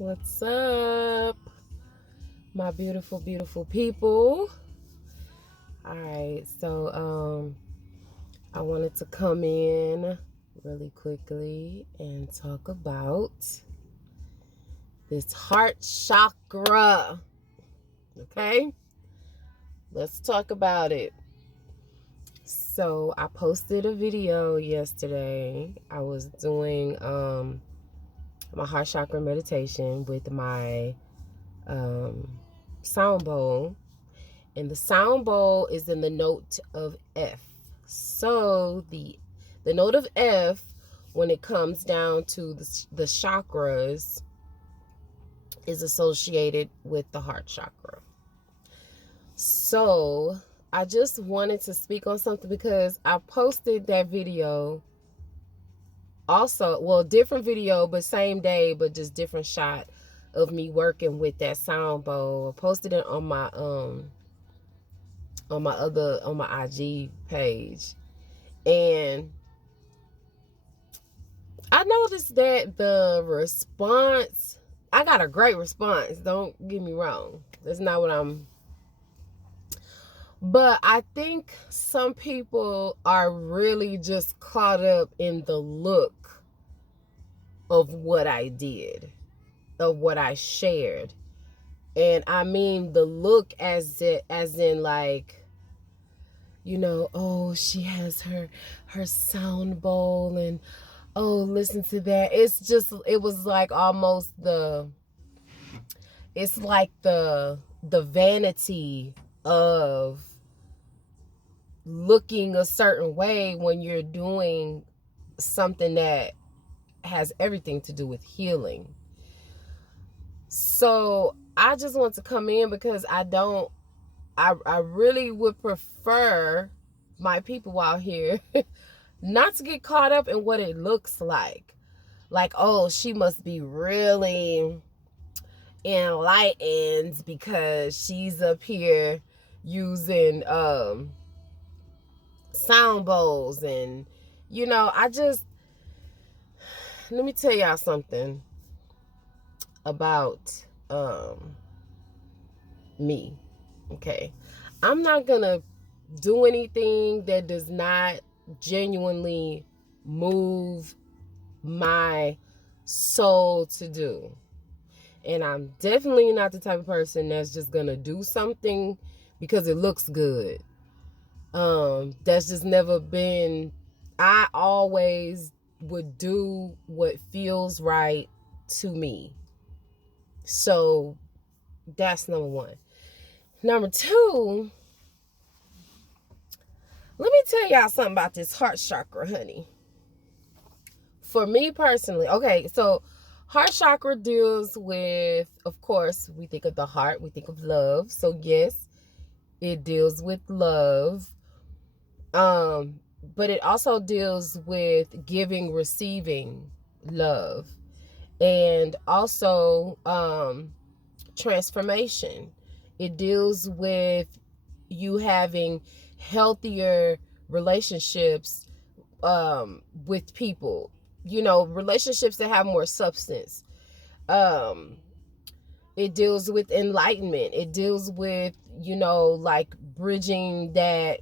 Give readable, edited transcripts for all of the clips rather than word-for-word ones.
What's up, my beautiful, beautiful people? All right, so I wanted to come in really quickly and talk about this heart chakra. Okay, let's talk about it. So I posted a video yesterday. I was doing my heart chakra meditation with my sound bowl, and the sound bowl is in the note of F. So the note of F, when it comes down to the chakras, is associated with the heart chakra. So I just wanted to speak on something because I posted that video also, well, different video, but same day, but just different shot of me working with that sound bowl. I posted it on my IG page, and I noticed that the response, I got a great response, don't get me wrong, that's not what but I think some people are really just caught up in the look of what I did, of what I shared. And I mean the look as in like, oh, she has her sound bowl, and oh, listen to that. It was like almost it's like the vanity of looking a certain way when you're doing something that has everything to do with healing. So I just want to come in because I really would prefer my people out here not to get caught up in what it looks like. Like, oh, she must be really enlightened because she's up here using sound bowls. And let me tell y'all something about me. Okay, I'm not gonna do anything that does not genuinely move my soul to do. And I'm definitely not the type of person that's just gonna do something because it looks good. That's just never been. I always would do what feels right to me. So that's number one. Number two, let me tell y'all something about this heart chakra, honey. For me personally, okay, so heart chakra deals with, of course, we think of the heart, we think of love. So yes, it deals with love. But it also deals with giving, receiving love, and also transformation. It deals with you having healthier relationships with people, relationships that have more substance. It deals with enlightenment. It deals with, like bridging that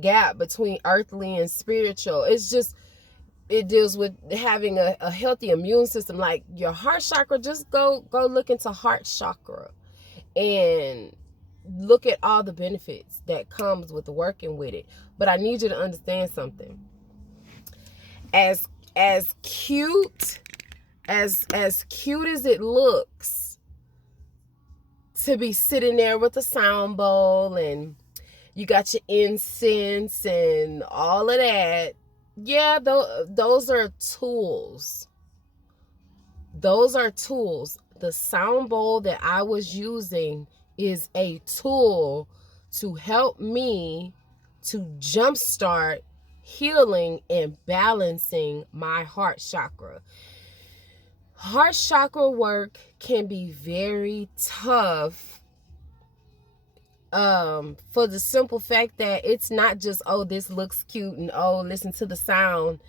gap between earthly and spiritual. It deals with having a healthy immune system. Like your heart chakra, just go look into heart chakra and look at all the benefits that comes with working with it. But I need you to understand something. As cute as it looks to be sitting there with a sound bowl and you got your incense and all of that, yeah, those are tools. Those are tools. The sound bowl that I was using is a tool to help me to jumpstart healing and balancing my heart chakra. Heart chakra work can be very tough, for the simple fact that it's not just, oh, this looks cute and oh, listen to the sound.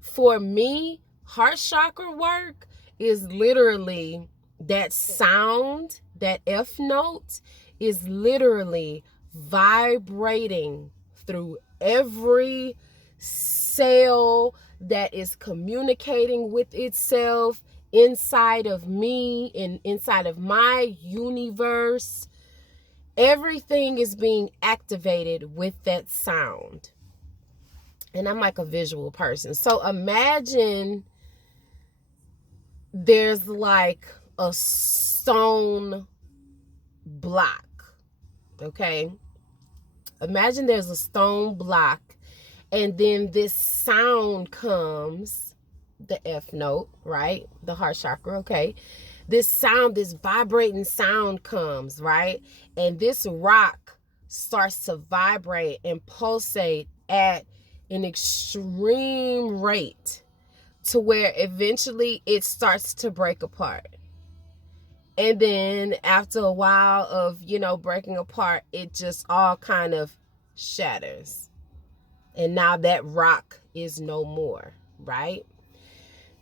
For me, Heart chakra work is literally that sound, that F note is literally vibrating through every cell that is communicating with itself inside of me and inside of my universe. Everything is being activated with that sound. And I'm like a visual person. So imagine there's like a stone block. Okay? Imagine there's a stone block, and then this sound comes, the F note, right? The heart chakra, okay? This sound, this vibrating sound comes, right? And this rock starts to vibrate and pulsate at an extreme rate to where eventually it starts to break apart. And then after a while of, breaking apart, it just all kind of shatters. And now that rock is no more, right?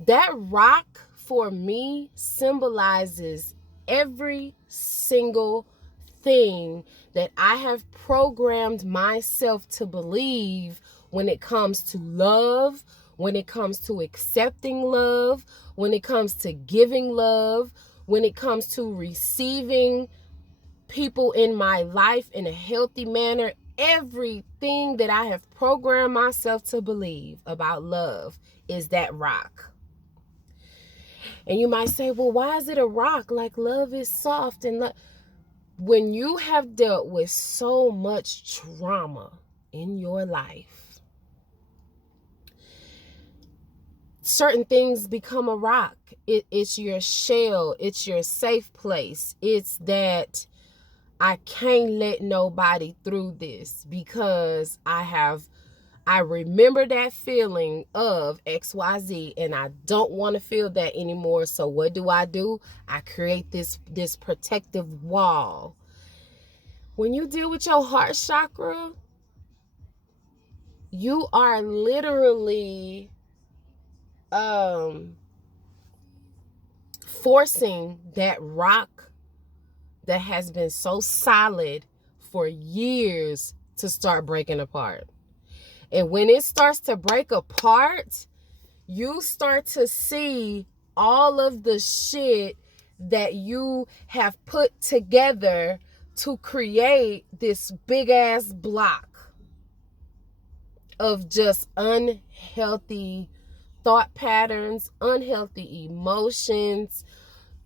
That rock for me symbolizes every single thing that I have programmed myself to believe when it comes to love, when it comes to accepting love, when it comes to giving love, when it comes to receiving people in my life in a healthy manner. Everything that I have programmed myself to believe about love is that rock. And you might say, well, why is it a rock? Like, love is soft. And when you have dealt with so much trauma in your life, certain things become a rock. It's your shell. It's your safe place. It's that I can't let nobody through this because I remember that feeling of XYZ and I don't want to feel that anymore. So what do? I create this protective wall. When you deal with your heart chakra, you are literally forcing that rock that has been so solid for years to start breaking apart. And when it starts to break apart, you start to see all of the shit that you have put together to create this big ass block of just unhealthy thought patterns, unhealthy emotions,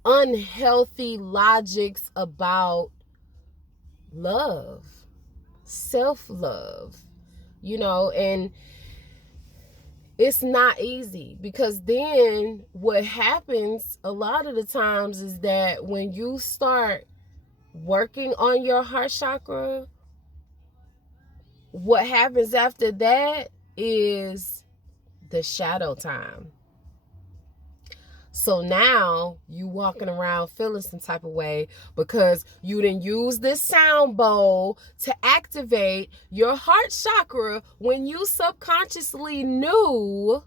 unhealthy logics about love, self-love, and it's not easy because then what happens a lot of the times is that when you start working on your heart chakra, what happens after that is the shadow time. So now you walking around feeling some type of way because you didn't use this sound bowl to activate your heart chakra when you subconsciously knew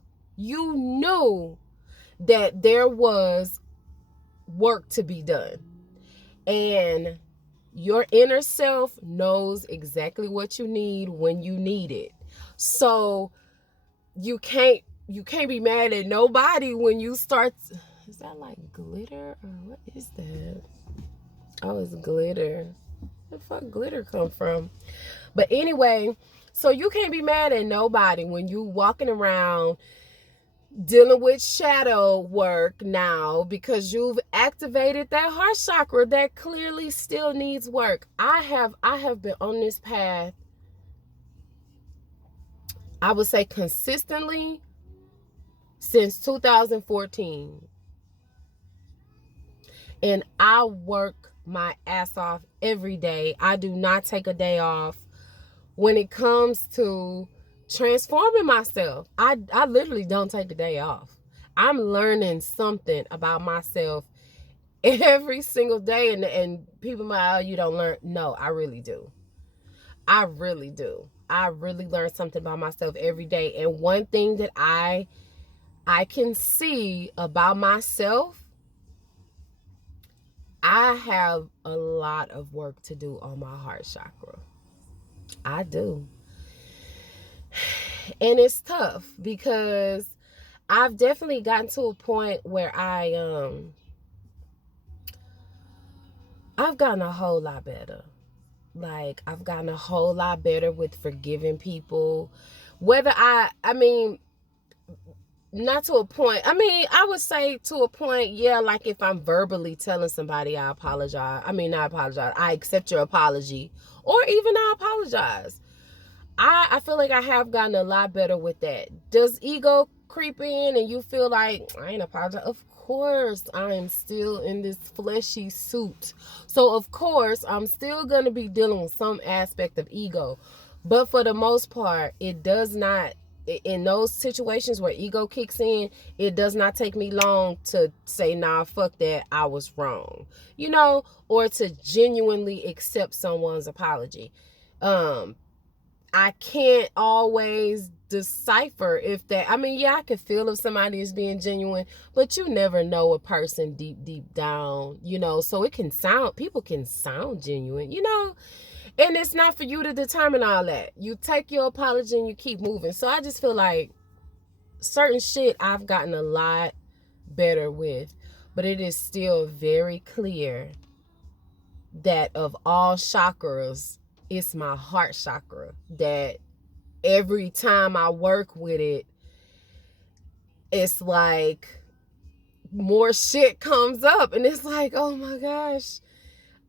that there was work to be done. And your inner self knows exactly what you need when you need it. So you can't be mad at nobody when you start. Is that like glitter or what is that? Oh, it's glitter. Where the fuck glitter come from? But anyway, so you can't be mad at nobody when you walking around dealing with shadow work now because you've activated that heart chakra that clearly still needs work. I have been on this path, I would say consistently, since 2014. And I work my ass off every day. I do not take a day off when it comes to transforming myself. I literally don't take a day off. I'm learning something about myself every single day. And people might, oh, you don't learn. No, I really do. I really do. I really learn something about myself every day. And one thing that I I can see about myself, I have a lot of work to do on my heart chakra. I do. And it's tough because I've definitely gotten to a point where I've gotten a whole lot better. Like, I've gotten a whole lot better with forgiving people. Whether I mean, not to a point. I mean, I would say to a point, yeah, like if I'm verbally telling somebody I apologize. I mean, not apologize. I accept your apology. Or even I apologize. I feel like I have gotten a lot better with that. Does ego creep in and you feel like, I ain't apologize? Of course, I am still in this fleshy suit. So, of course, I'm still going to be dealing with some aspect of ego. But for the most part, it does not, in those situations where ego kicks in, it does not take me long to say, nah, fuck that, I was wrong. You know, or to genuinely accept someone's apology. I can't always decipher if that, I mean, yeah, I can feel if somebody is being genuine, but you never know a person deep down, you know, so it can sound, people can sound genuine, you know, and it's not for you to determine all that. You take your apology and you keep moving. So I just feel like certain shit I've gotten a lot better with, but it is still very clear that of all chakras, it's my heart chakra that every time I work with it, it's like more shit comes up and it's like, oh my gosh,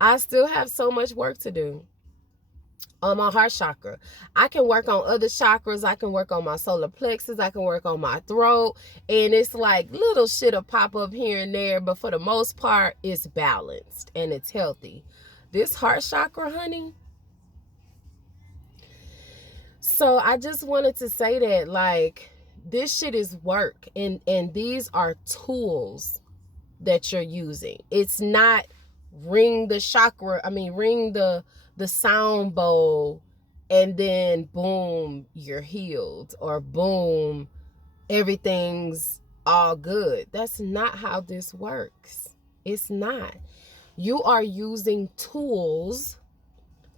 I still have so much work to do on my heart chakra. I can work on other chakras. I can work on my solar plexus. I can work on my throat. And it's like little shit will pop up here and there. But for the most part, it's balanced and it's healthy. This heart chakra, honey. So I just wanted to say that, like, this shit is work. And these are tools that you're using. It's not ring the chakra. I mean, ring the sound bowl and then boom, you're healed, or boom, everything's all good. That's not how this works. It's not. You are using tools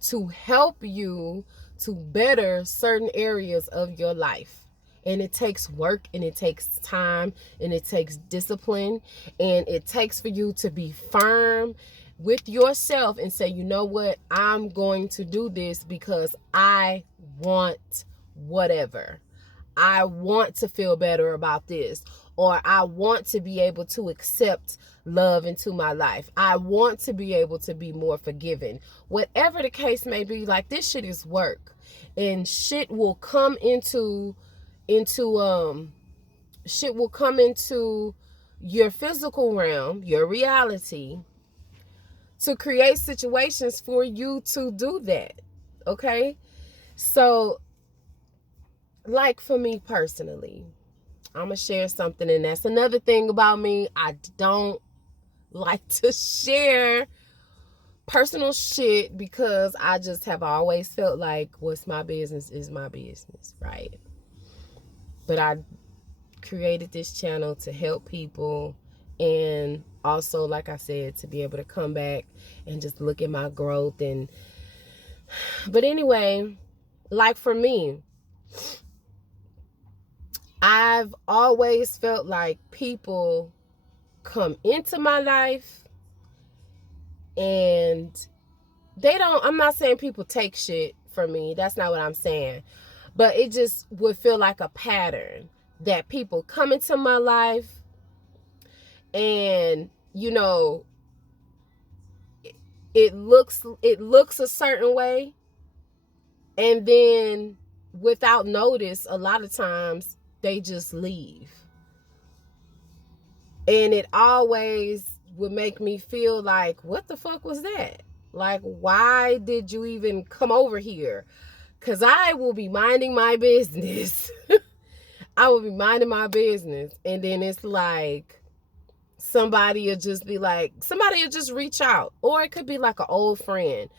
to help you to better certain areas of your life. And it takes work, and it takes time, and it takes discipline, and it takes for you to be firm with yourself and say, you know what, I'm going to do this because I want whatever. I want to feel better about this, or I want to be able to accept love into my life. I want to be able to be more forgiving. Whatever the case may be, like, this shit is work, and shit will come into your physical realm, your reality, to create situations for you to do that. Okay? So, like, for me personally, I'm going to share something, and that's another thing about me. I don't like to share personal shit because I just have always felt like what's my business is my business, right? But I created this channel to help people, and also, like I said, to be able to come back and just look at my growth. But anyway, like, for me, I've always felt like people come into my life and I'm not saying people take shit from me. That's not what I'm saying. But it just would feel like a pattern that people come into my life and, you know, it looks a certain way, and then without notice, a lot of times they just leave. And it always would make me feel like, what the fuck was that? Like, why did you even come over here? Because I will be minding my business. I will be minding my business. And then it's like, somebody will just reach out. Or it could be like an old friend.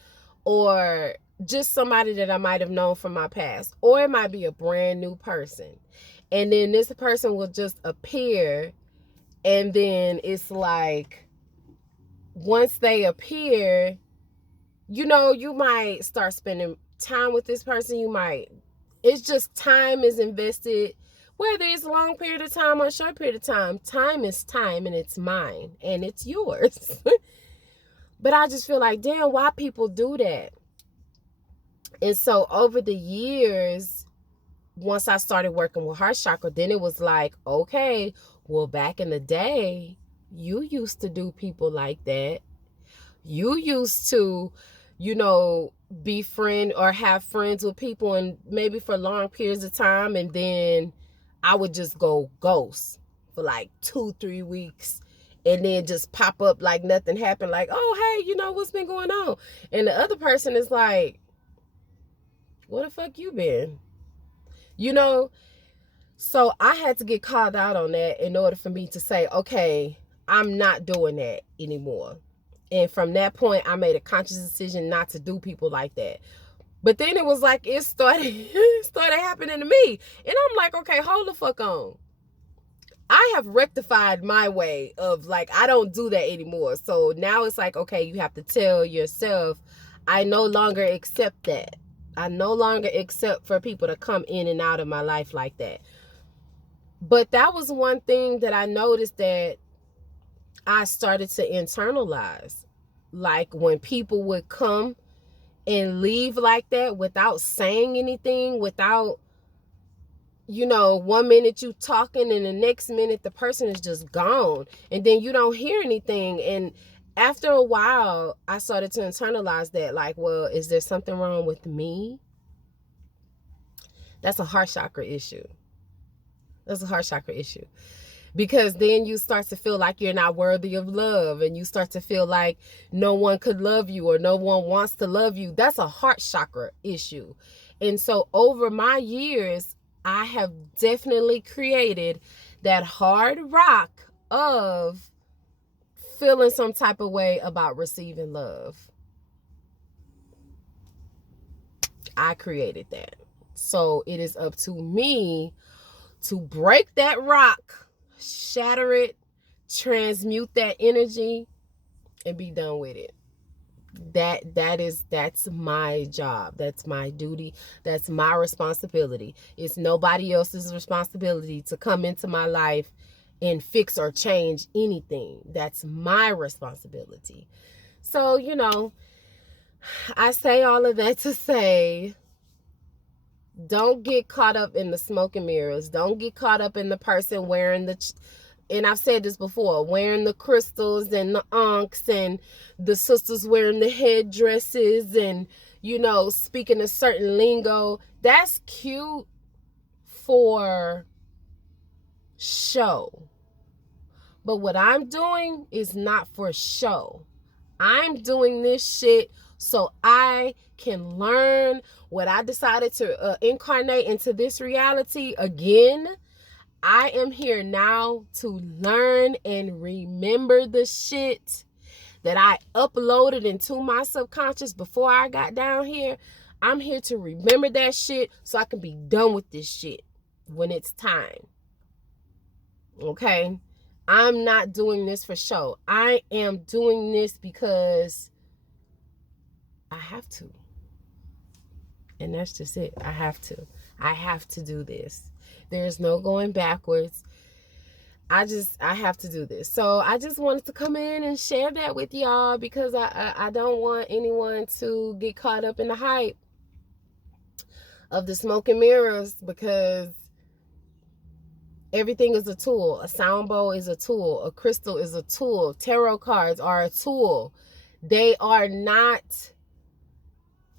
Or just somebody that I might have known from my past. Or it might be a brand new person. And then this person will just appear, and then it's like, once they appear, you know, you might start spending time with this person. It's just time is invested, whether it's a long period of time or a short period of time. Time is time, and it's mine, and it's yours. But I just feel like, damn, why people do that? And so over the years, once I started working with heart chakra, then it was like, okay, well, back in the day, you used to do people like that. You used to, you know, befriend or have friends with people, and maybe for long periods of time, and then I would just go ghost for like 2-3 weeks, and then just pop up like nothing happened, like, oh, hey, you know, what's been going on? And the other person is like, where the fuck you been? You know? So I had to get called out on that in order for me to say, okay, I'm not doing that anymore. And from that point, I made a conscious decision not to do people like that. But then it was like, it started happening to me. And I'm like, okay, hold the fuck on. I have rectified my way of, like, I don't do that anymore. So now it's like, okay, you have to tell yourself, I no longer accept that. I no longer accept for people to come in and out of my life like that. But that was one thing that I noticed that I started to internalize. Like, when people would come and leave like that without saying anything, without, you know, 1 minute you talking and the next minute the person is just gone, and then you don't hear anything. And after a while, I started to internalize that, like, well, is there something wrong with me? That's a heart chakra issue. That's a heart chakra issue. Because then you start to feel like you're not worthy of love, and you start to feel like no one could love you or no one wants to love you. That's a heart chakra issue. And so over my years, I have definitely created that hard rock of feeling some type of way about receiving love. I created that. So it is up to me to break that rock, shatter it, transmute that energy, and be done with it. That's my job. That's my duty. That's my responsibility. It's nobody else's responsibility to come into my life and fix or change anything. That's my responsibility. So, you know, I say all of that to say, don't get caught up in the smoke and mirrors. Don't get caught up in the person wearing and I've said this before, wearing the crystals and the ankhs, and the sisters wearing the headdresses, and, you know, speaking a certain lingo. That's cute for show. But what I'm doing is not for show. I'm doing this shit so I can learn what I decided to incarnate into this reality again. I am here now to learn and remember the shit that I uploaded into my subconscious before I got down here. I'm here to remember that shit so I can be done with this shit when it's time. Okay? I'm not doing this for show. I am doing this because I have to. And that's just it. I have to. I have to do this. There's no going backwards. I have to do this. So I just wanted to come in and share that with y'all, because I don't want anyone to get caught up in the hype of the smoke and mirrors, because everything is a tool. A sound bowl is a tool. A crystal is a tool. Tarot cards are a tool. They are not.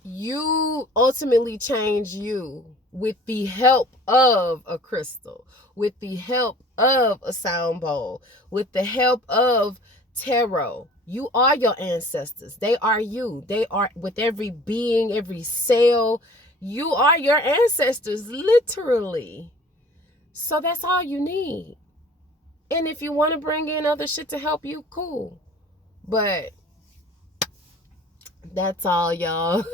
You ultimately change you with the help of a crystal, with the help of a sound bowl, with the help of tarot. You are your ancestors. They are you. They are, with every being, every cell. You are your ancestors, literally. So that's all you need. And if you want to bring in other shit to help you, cool. But that's all, y'all.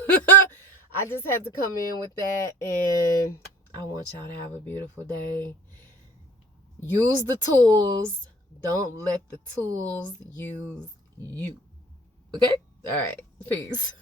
I just had to come in with that, and I want y'all to have a beautiful day. Use the tools. Don't let the tools use you. Okay? All right. Peace.